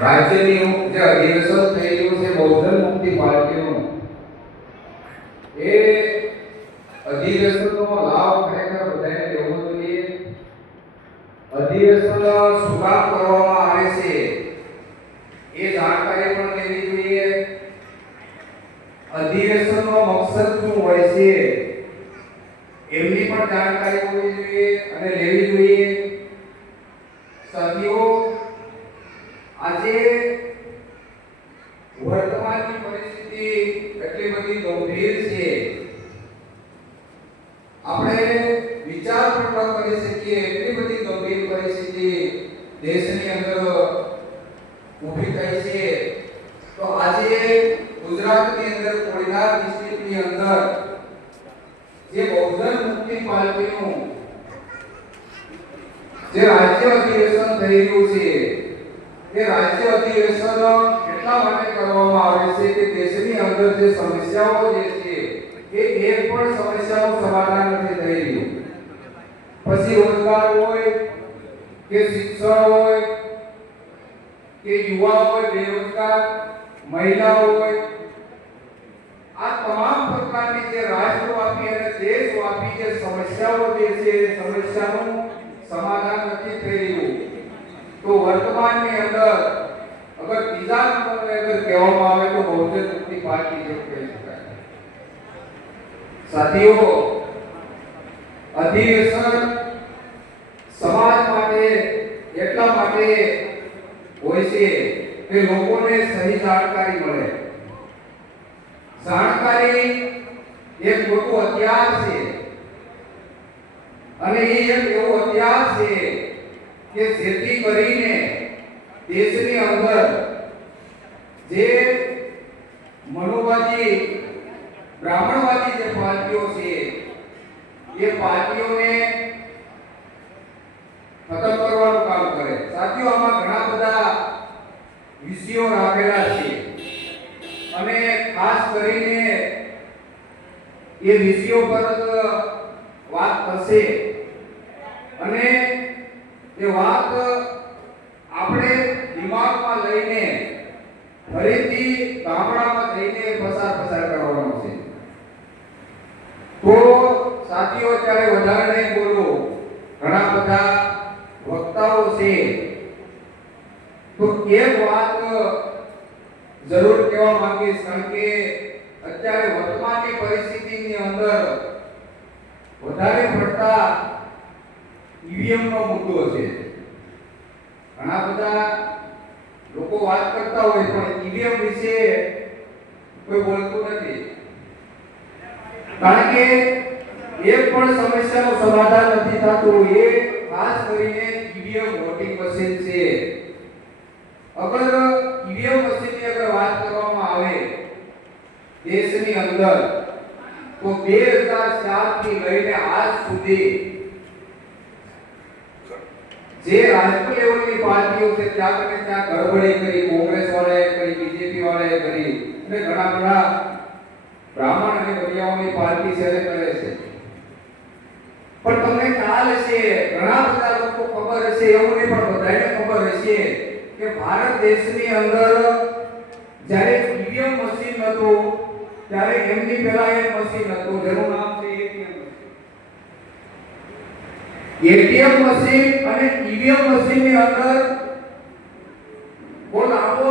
રાજ્યની જે અધિવેશન થયેલું છે બૌદ્ધ મુક્તિ પાર્ટીનું, એ અધિવેશનનો લાભ ખરેખર બધાને લેવો જોઈએ. અધિવેશન શું કામ કરવામાં આવે છે એ જાણકારી પણ લેવી જોઈએ. અધિવેશનનો મકસદ શું હોય છે એમની પણ જાણકારી હોવી જોઈએ અને લેવી જોઈએ. સાથીઓ, આજે વર્તમાનની પરિસ્થિતિ એટલી બધી ગંભીર છે, આપણે વિચાર પણ ન કરી શકીએ એટલી બધી ગંભીર પરિસ્થિતિ દેશની અંદર ઊભી થઈ છે. તો આજે ગુજરાતની અંદર કોડીનાર ડિસ્ટ્રિક્ટની અંદર જે બૌદ્ધ મુક્તિ પાર્ટીનું જે રાજ્ય અધિવેશન થઈ રહ્યું છે, એ રાજ્ય અધિવેશન એટલા માટે કરવામાં આવે છે કે દેશની અંદર જે સમસ્યાઓ જે છે એ એક પણ સમસ્યાનું સમાધાન નથી થઈ રહ્યું. પછી રોજગાર હોય કે શિક્ષણ હોય કે યુવા હોય બેરોજગાર, મહિલા હોય, આ તમામ પ્રકારની જે રાષ્ટ્રવ્યાપી અને દેશવ્યાપી જે સમસ્યાઓ જે છે એ સમસ્યાનું સમાધાન નથી થઈ રહ્યું. તો વર્તમાનની અંદર અગર ત્રીજા નંબરને અગર કહેવામાં આવે તો બૌદ્ધ મુક્તિ પાર્ટી જે કહી શકાય. સાથીઓ, અધિવેશન સમાજ માટે એટલા માટે હોય છે કે લોકોને સહી જાણકારી મળે. જાણકારી એક મોટું હથિયાર છે અને એ એક એવો હથિયાર છે કે જેથી કરીને દેશની અંદર જે મનોવાદી બ્રાહ્મણવાદી જે પાર્ટીઓ છે એ પાર્ટીઓને ખતમ કરવાનું કામ કરે. સાથીઓ, આમાં ઘણા બધા વિષયો રાખેલા છે અને ખાસ કરીને એ વિષયો પર વાત થશે અને એ વાત આપણે દિમાગમાં લઈને ફરીથી ગામડામાં જઈને પસાર કરવાનો છે. તો સાથીઓ, ત્યારે વધારે નહીં બોલું, ઘણા બધા વક્તાઓ છે, તો એક વાત જરૂર કહેવા માંગીશ, કારણ કે અત્યારે વર્તમાનની પરિસ્થિતિની અંદર વધારે પડતા ઈવીએમ નો મુદ્દો છે. ઘણા બધા લોકો વાત કરતા હોય પણ ઈવીએમ વિશે કોઈ બોલતું નથી, કારણ કે એક પણ સમસ્યાનું સમાધાન નથી થતું. એ ખાસ કરીને ઈવીએમ વોટિંગ મશીન છે. અગર ઈવીએમ મશીનની અગર વાત કરવામાં આવે દેશની અંદર, તો 2004 થી લઈને આજ સુધી જે રાષ્ટ્રીય લેવલની પાર્ટીઓ છે ત્યાં અને ત્યાં ગડબડી કરી, કોંગ્રેસ વાળાએ કરી, બીજેપી વાળાએ કરી અને ઘણા બધા બ્રાહ્મણ અને બલિયાઓની પાર્ટી છે કરે છે. પણ તમને ખ્યાલ હશે, ઘણા બધા લોકો ખબર હશે, એવું નહીં પણ બધાને ખબર હશે કે ભારત દેશની અંદર જ્યારે ઈવીએમ મશીન હતું ત્યારે એમની પહેલા એક મશીન હતું જેનું નામ છે એટીએમ મશીન. અને ઈવીએમ મશીનની અંદર કોઈ લાંબો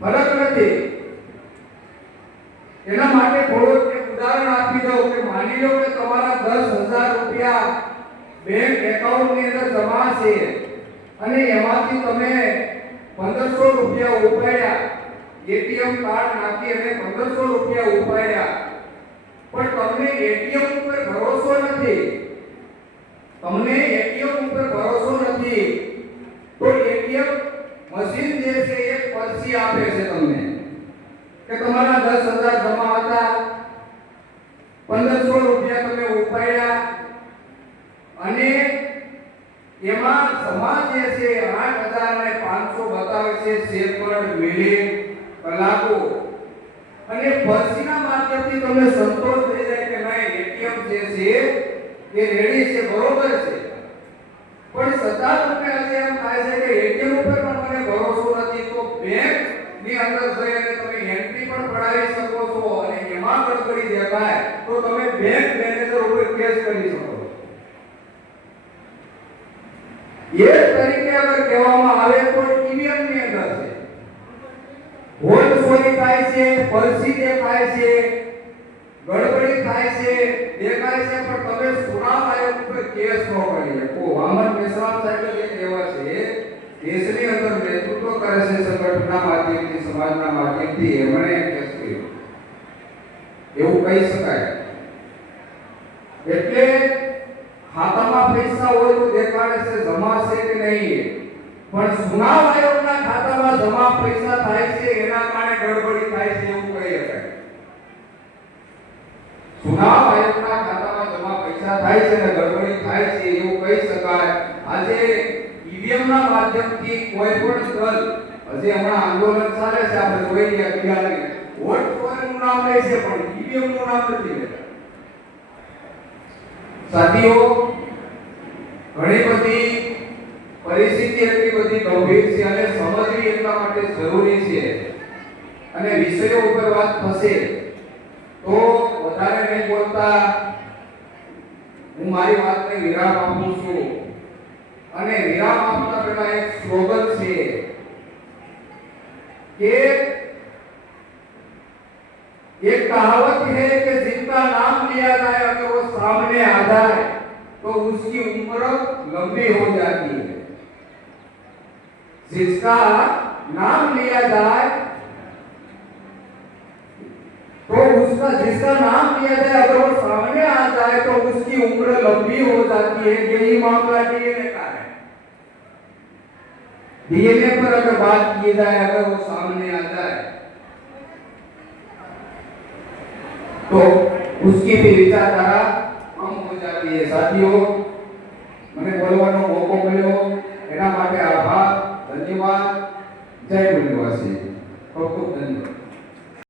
ફરક નથી. એના માટે થોડું એક ઉદાહરણ આપી દઉં કે માની લો કે તમારા 10,000 રૂપિયા બેંક એકાઉન્ટની અંદર જમા છે અને એમાંથી તમે 1500 રૂપિયા ઉપાડ્યા, એટીએમ કાર્ડ નાખી અને 1500 રૂપિયા ઉપાડ્યા, પણ તમને એટીએમ ઉપર ભરોસો નથી. તમને એટીએમ ઉપર ભરોસો નથી તો એટીએમ મશીન જે છે એક પર્ચી આપે છે તમને કે તમારા 10,000 જમા હતા, 1500 રૂપિયા તમે ઉપાડ્યા અને એમાં જમા જે છે 8,500 બતાવે છે સેકન્ડ, મિનિટ, કલાકો. અને પર્ચીના માધ્યમથી તમને સંતોષ થઈ જાય કે નહીં, એટીએમ જે છે એ રેડી છે, બરોબર છે. પણ છતાં તમને હજી એમ થાય છે કે એટીએમ ઉપર પણ મને ભરોસો નથી, તો બેંક ની અંદર જઈ અને તમે એન્ટ્રી પણ પડાવી શકો છો અને એમાં ગડબડી દેખાય તો તમે બેંક મેનેજર ઉપર કેસ કરી શકો છો। એ તરીકે અગર કહેવામાં આવે તો ઈવીએમ ની અંદર છે હોલ ચોરી થાય છે, પરસી દેખાય છે, ગડબડી થાય છે, દેખાય છે, પણ તમે સુનામ આયોગ ઉપર કેસ ન કરી શકો। વામન મેશ્રામ સાહેબ જે કહેવા છે દેશની અંદર નેતૃત્વ કરે છે સંગઠનના માધ્યમથી, સમાજના માધ્યમથી, એમણે કેસ કર્યો એવું કહી શકાય। એટલે ખાતામાં પૈસા હોય તો દેખાડે છે જમા છે કે નહીં, પણ સુનામ આયોગના ખાતામાં જમા પૈસા થાય છે એના કારણે ગડબડી થાય છે એવું કહી શકાય। સુનામ આયોગના ખાતામાં જમા પૈસા થાય છે અને ગડબડી થાય છે એવું કહી શકાય। આજે ઈવીએમ ના માધ્યમથી કોઈ પણ દળ હજી હમણાં આંદોલન ચાલે છે, આપણે જોઈ ગયા બિહારની વોટ ચોરીનું નામ લે છે પણ ઈવીએમ નું નામ નથી લેતા। સાથીઓ, ઘણી બધી પરિસ્થિતિ એટલી બધી ગંભીર છે અને સમજવી એટલા માટે જરૂરી છે અને વિષયો ઉપર વાત થશે તો વધારે નહીં બોલતા હું મારી વાતને વિરામ આપું છું। અને વિરામ આપતા પહેલા એક સ્લોગન છે કે एक कहावत है कि जिसका नाम लिया जाए अगर वो सामने आ जाए तो उसकी उम्र लंबी हो जाती है। जिसका नाम लिया जाए तो जिसका नाम लिया जाए अगर वो सामने आ जाए तो उसकी उम्र लंबी हो जाती है। यही मामला डीएनए का है। डीएनए पर अगर बात की जाए, अगर वो सामने आ जाए तो उसकी भी विचारधारा कम हो जाती है। साथियों, મને બોલવાનો મોકો મળ્યો એના માટે આભાર, ધન્યવાદ। જય આદિવાસી। ખૂબ ખૂબ ધન્યવાદ।